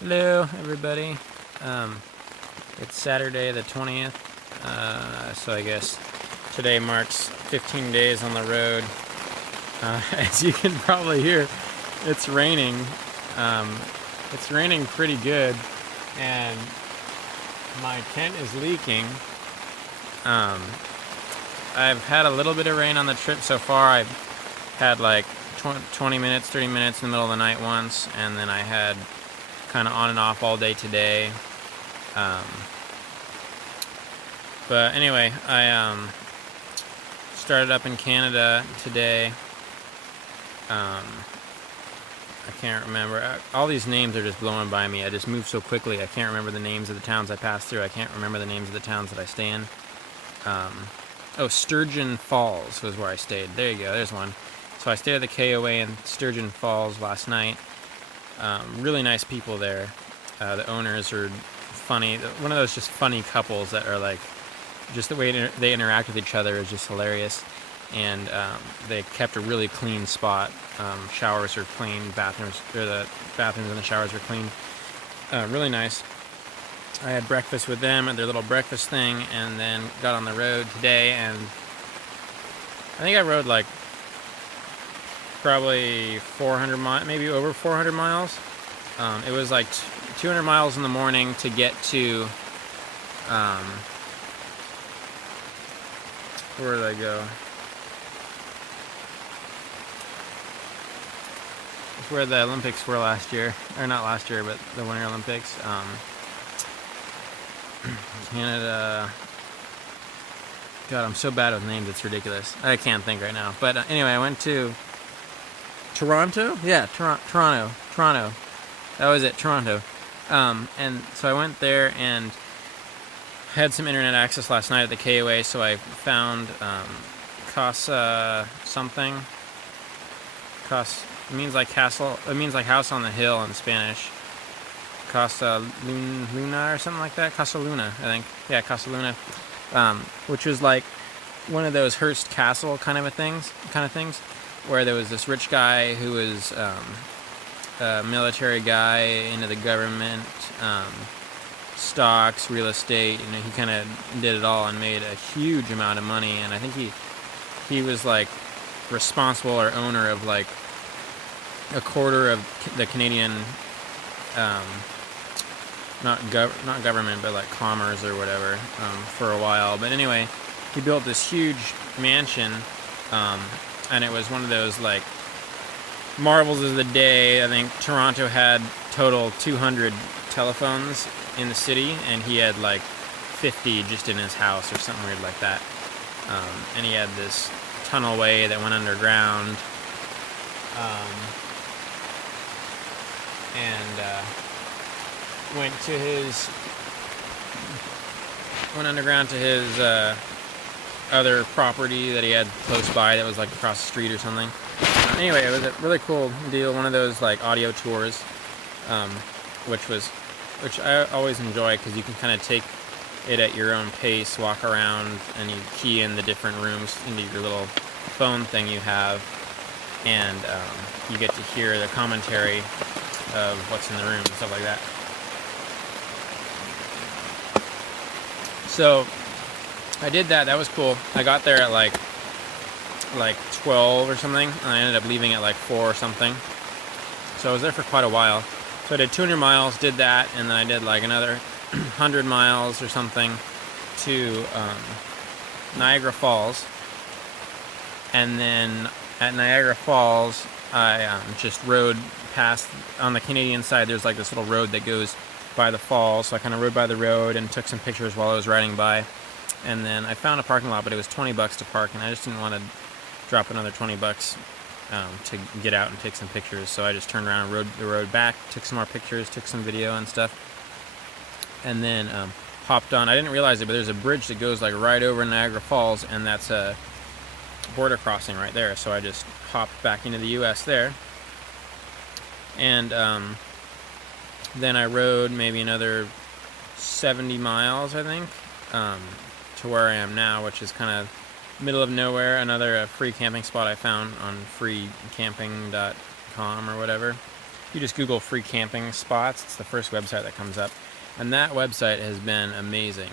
Hello, everybody. It's Saturday the 20th, so I guess today marks 15 days on the road. As you can probably hear, it's raining. It's raining pretty good, and my tent is leaking. I've had a little bit of rain on the trip so far. I've had like 20 minutes, 30 minutes in the middle of the night once, and then I had kind of on and off all day today. But anyway, I started up in Canada today. I can't remember. All these names are just blowing by me. I just moved so quickly. I can't remember the names of the towns I passed through. I can't remember the names of the towns that I stay in. Sturgeon Falls was where I stayed. There you go. There's one. So I stayed at the KOA in Sturgeon Falls last night. Really nice people there. The owners are funny. One of those just funny couples that are like, just the way they interact with each other is just hilarious. And they kept a really clean spot. Showers are clean, the bathrooms and the showers are clean. Really nice. I had breakfast with them at their little breakfast thing, and then got on the road today, and I think I rode like probably 400 miles, maybe over 400 miles. It was like 200 miles in the morning to get to, where did I go? It's where the Olympics were last year, or not last year, but the Winter Olympics. Canada. God, I'm so bad with names, it's ridiculous. I can't think right now. But anyway, I went to Toronto? Yeah, Toronto. That was it, Toronto. And so I went there and had some internet access last night at the KOA, so I found Casa something. It means like castle. It means like house on the hill in Spanish. Casa Luna or something like that. Casa Luna, I think. Yeah, Casa Luna. Which was like one of those Hearst Castle kind of things, where there was this rich guy who was a military guy into the government, stocks, real estate. You know, he kind of did it all and made a huge amount of money. And I think he was like responsible or owner of like a quarter of the Canadian, not government, but like commerce or whatever, for a while. But anyway, he built this huge mansion, and it was one of those like marvels of the day. I think Toronto had total 200 telephones in the city, and he had like 50 just in his house or something weird like that. And he had this tunnelway that went underground, went underground to his other property that he had close by that was like across the street or something. Anyway, it was a really cool deal, one of those like audio tours, which I always enjoy because you can kind of take it at your own pace, walk around, and you key in the different rooms into your little phone thing you have, and you get to hear the commentary of what's in the room and stuff like that. So I did that. That was cool. I got there at like 12 or something, and I ended up leaving at like 4 or something. So I was there for quite a while. So I did 200 miles, did that, and then I did like another 100 miles or something to Niagara Falls. And then at Niagara Falls, I just rode past, on the Canadian side, there's like this little road that goes by the falls, so I kind of rode by the road and took some pictures while I was riding by. And then I found a parking lot, but it was $20 to park, and I just didn't want to drop another $20 to get out and take some pictures. So I just turned around and rode the road back, took some more pictures, took some video and stuff, and then hopped on. I didn't realize it, but there's a bridge that goes like right over Niagara Falls, and that's a border crossing right there. So I just hopped back into the U.S. there, and then I rode maybe another 70 miles, I think, to where I am now, which is kind of middle of nowhere. Another free camping spot I found on freecamping.com or whatever. You just Google free camping spots. It's the first website that comes up. And that website has been amazing.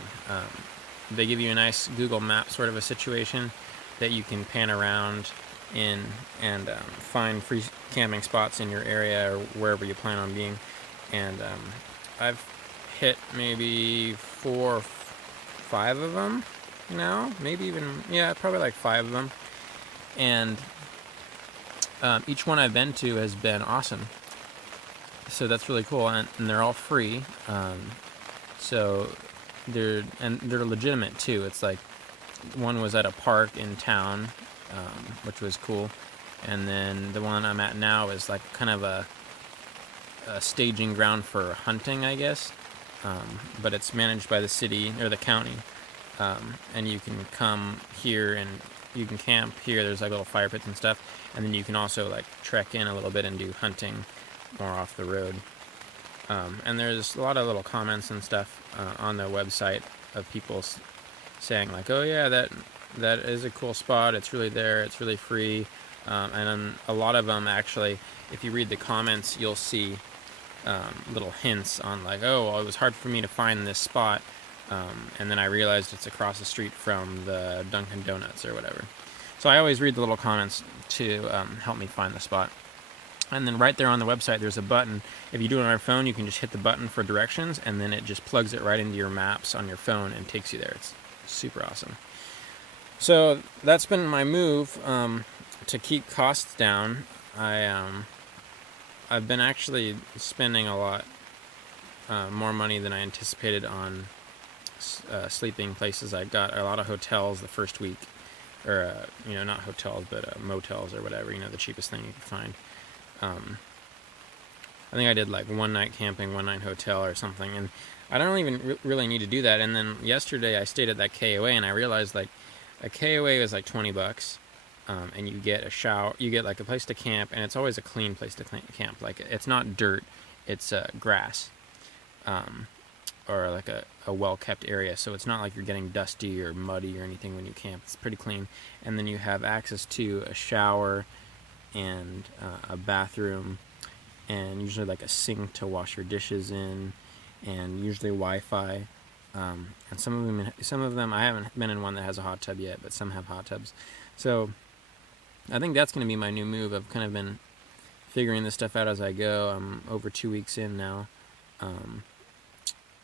They give you a nice Google map sort of a situation that you can pan around in and find free camping spots in your area or wherever you plan on being. And I've hit maybe 4 or 5 of them now, maybe even, yeah, probably like 5 of them. And each one I've been to has been awesome. So that's really cool, and they're all free. So they're legitimate too. It's like one was at a park in town, which was cool, and then the one I'm at now is like kind of a staging ground for hunting, I guess. But it's managed by the city or the county, and you can come here and you can camp here. There's like little fire pits and stuff, and then you can also like trek in a little bit and do hunting more off the road. And there's a lot of little comments and stuff on the website of people saying like, oh yeah, that is a cool spot, it's really there, it's really free. And then a lot of them actually, if you read the comments, you'll see little hints on like, oh, well, it was hard for me to find this spot, and then I realized it's across the street from the Dunkin' Donuts or whatever. So I always read the little comments to help me find the spot. And then right there on the website, there's a button. If you do it on your phone, you can just hit the button for directions, and then it just plugs it right into your maps on your phone and takes you there. It's super awesome. So that's been my move to keep costs down. I've been actually spending a lot more money than I anticipated on sleeping places. I got a lot of hotels the first week, or not hotels, but motels or whatever. The cheapest thing you could find. I think I did like 1 night camping, 1 night hotel or something, and I don't even really need to do that. And then yesterday I stayed at that KOA, and I realized like a KOA was like $20, and you get a shower, you get like a place to camp, and it's always a clean place to camp. Like it's not dirt, it's grass, or like a well-kept area, so it's not like you're getting dusty or muddy or anything when you camp. It's pretty clean. And then you have access to a shower and a bathroom, and usually like a sink to wash your dishes in, and usually Wi-Fi. And some of them I haven't been in one that has a hot tub yet, but some have hot tubs. So I think that's going to be my new move. I've kind of been figuring this stuff out as I go. I'm over 2 weeks in now,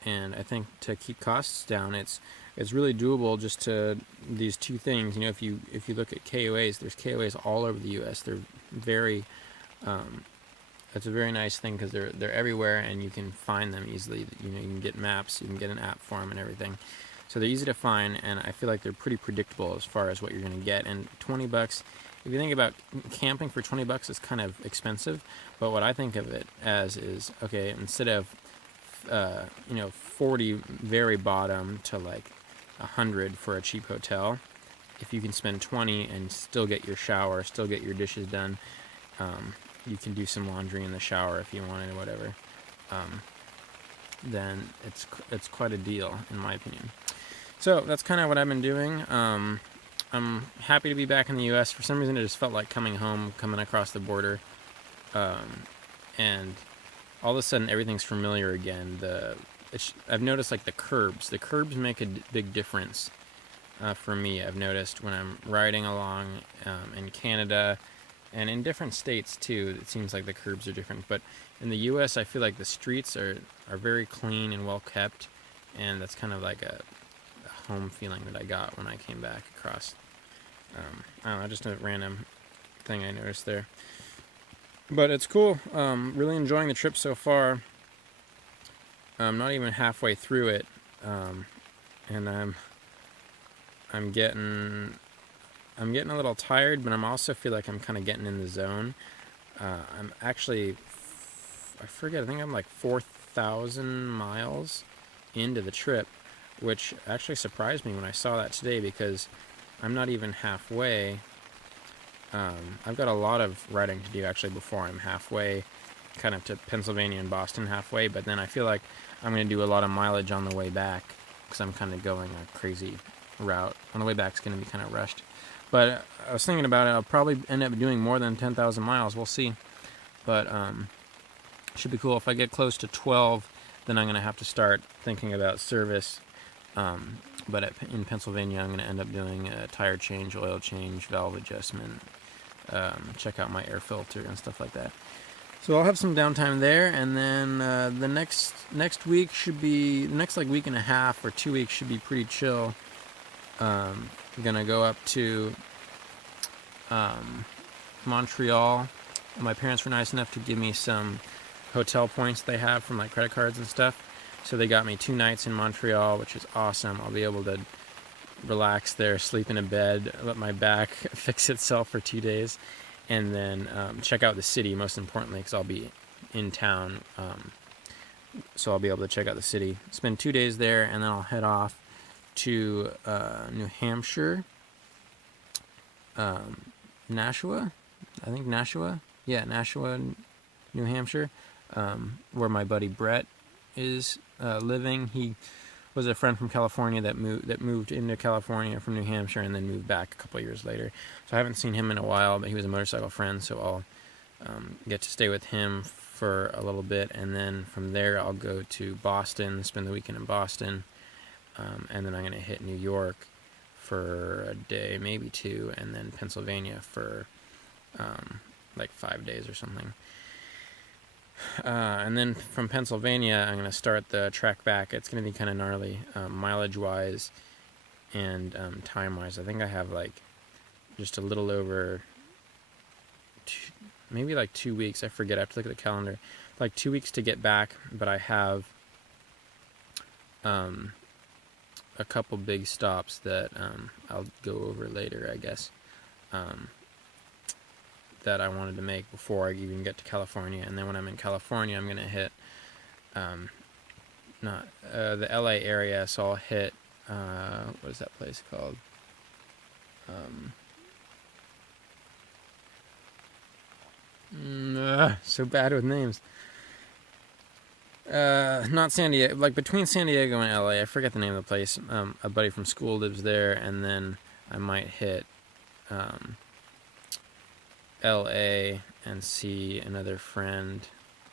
and I think to keep costs down, it's really doable just to these 2 things. If you look at KOAs, there's KOAs all over the U.S. They're very, it's a very nice thing because they're everywhere and you can find them easily. You can get maps, you can get an app for them and everything. So they're easy to find, and I feel like they're pretty predictable as far as what you're going to get. And $20, if you think about camping for $20, it's kind of expensive. But what I think of it as is, okay, instead of 40 very bottom to like 100 for a cheap hotel, if you can spend 20 and still get your shower, still get your dishes done, you can do some laundry in the shower if you want it or whatever, then it's quite a deal in my opinion. So that's kind of what I've been doing. I'm happy to be back in the U.S. For some reason, it just felt like coming home, coming across the border, and all of a sudden everything's familiar again. I've noticed like the curbs make a big difference for me. I've noticed when I'm riding along in Canada and in different states too, it seems like the curbs are different. But in the U.S., I feel like the streets are very clean and well kept, and that's kind of like a home feeling that I got when I came back across. I don't know, just a random thing I noticed there. But it's cool. Really enjoying the trip so far. I'm not even halfway through it, and I'm getting a little tired, but I'm also feel like I'm kind of getting in the zone. I'm actually, I forget, I think I'm like 4,000 miles into the trip, which actually surprised me when I saw that today, because I'm not even halfway. I've got a lot of riding to do actually before I'm halfway, kind of to Pennsylvania and Boston halfway, but then I feel like I'm going to do a lot of mileage on the way back because I'm kind of going a crazy route. On the way back, it's going to be kind of rushed. But I was thinking about it. I'll probably end up doing more than 10,000 miles. We'll see. But Should be cool. If I get close to 12, then I'm going to have to start thinking about service. But in Pennsylvania, I'm going to end up doing a tire change, oil change, valve adjustment, check out my air filter and stuff like that. So I'll have some downtime there, and then the next week should be, the next like week and a half or 2 weeks should be pretty chill. I'm gonna go up to Montreal. My parents were nice enough to give me some hotel points they have from like credit cards and stuff. So they got me 2 nights in Montreal, which is awesome. I'll be able to relax there, sleep in a bed, let my back fix itself for 2 days, and then check out the city, most importantly, because I'll be in town. So I'll be able to check out the city. Spend 2 days there, and then I'll head off to New Hampshire. Nashua? I think Nashua? Yeah, Nashua, New Hampshire, where my buddy Brett is living. He was a friend from California that moved into California from New Hampshire and then moved back a couple of years later. So I haven't seen him in a while, but he was a motorcycle friend, so I'll get to stay with him for a little bit, and then from there I'll go to Boston, spend the weekend in Boston, and then I'm going to hit New York for a day, maybe 2, and then Pennsylvania for like 5 days or something. And then from Pennsylvania, I'm going to start the trek back. It's going to be kind of gnarly, mileage-wise and time-wise. I think I have like just a little over, maybe like 2 weeks. I forget. I have to look at the calendar. Like 2 weeks to get back, but I have a couple big stops that I'll go over later, I guess, that I wanted to make before I even get to California. And then when I'm in California, I'm going to hit the LA area, so I'll hit what is that place called? So bad with names. Not San Diego, like between San Diego and LA. I forget the name of the place. A buddy from school lives there, and then I might hit LA and see another friend.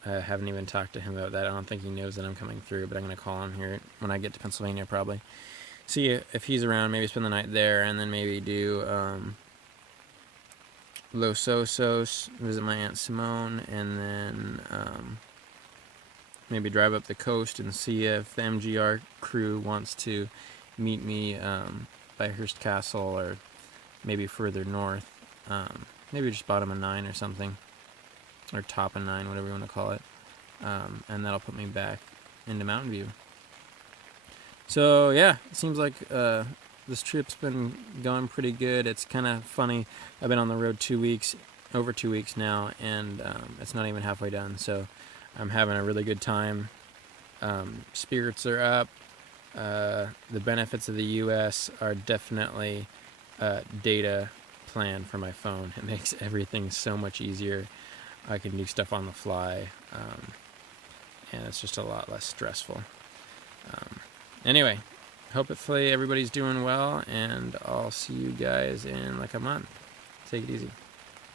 I haven't even talked to him about that. I don't think he knows that I'm coming through, but I'm going to call him here when I get to Pennsylvania probably. See if he's around, maybe spend the night there, and then maybe do Los Osos, visit my Aunt Simone, and then maybe drive up the coast and see if the MGR crew wants to meet me by Hearst Castle, or maybe further north. Maybe just bottom of 9 or something, or top of 9, whatever you want to call it, and that'll put me back into Mountain View. So yeah, it seems like this trip's been going pretty good. It's kind of funny. I've been on the road over 2 weeks now, and it's not even halfway done. So I'm having a really good time. Spirits are up. The benefits of the U.S. are definitely data plan for my phone. It makes everything so much easier. I can do stuff on the fly, and it's just a lot less stressful. Anyway, hopefully everybody's doing well, and I'll see you guys in like a month. Take it easy.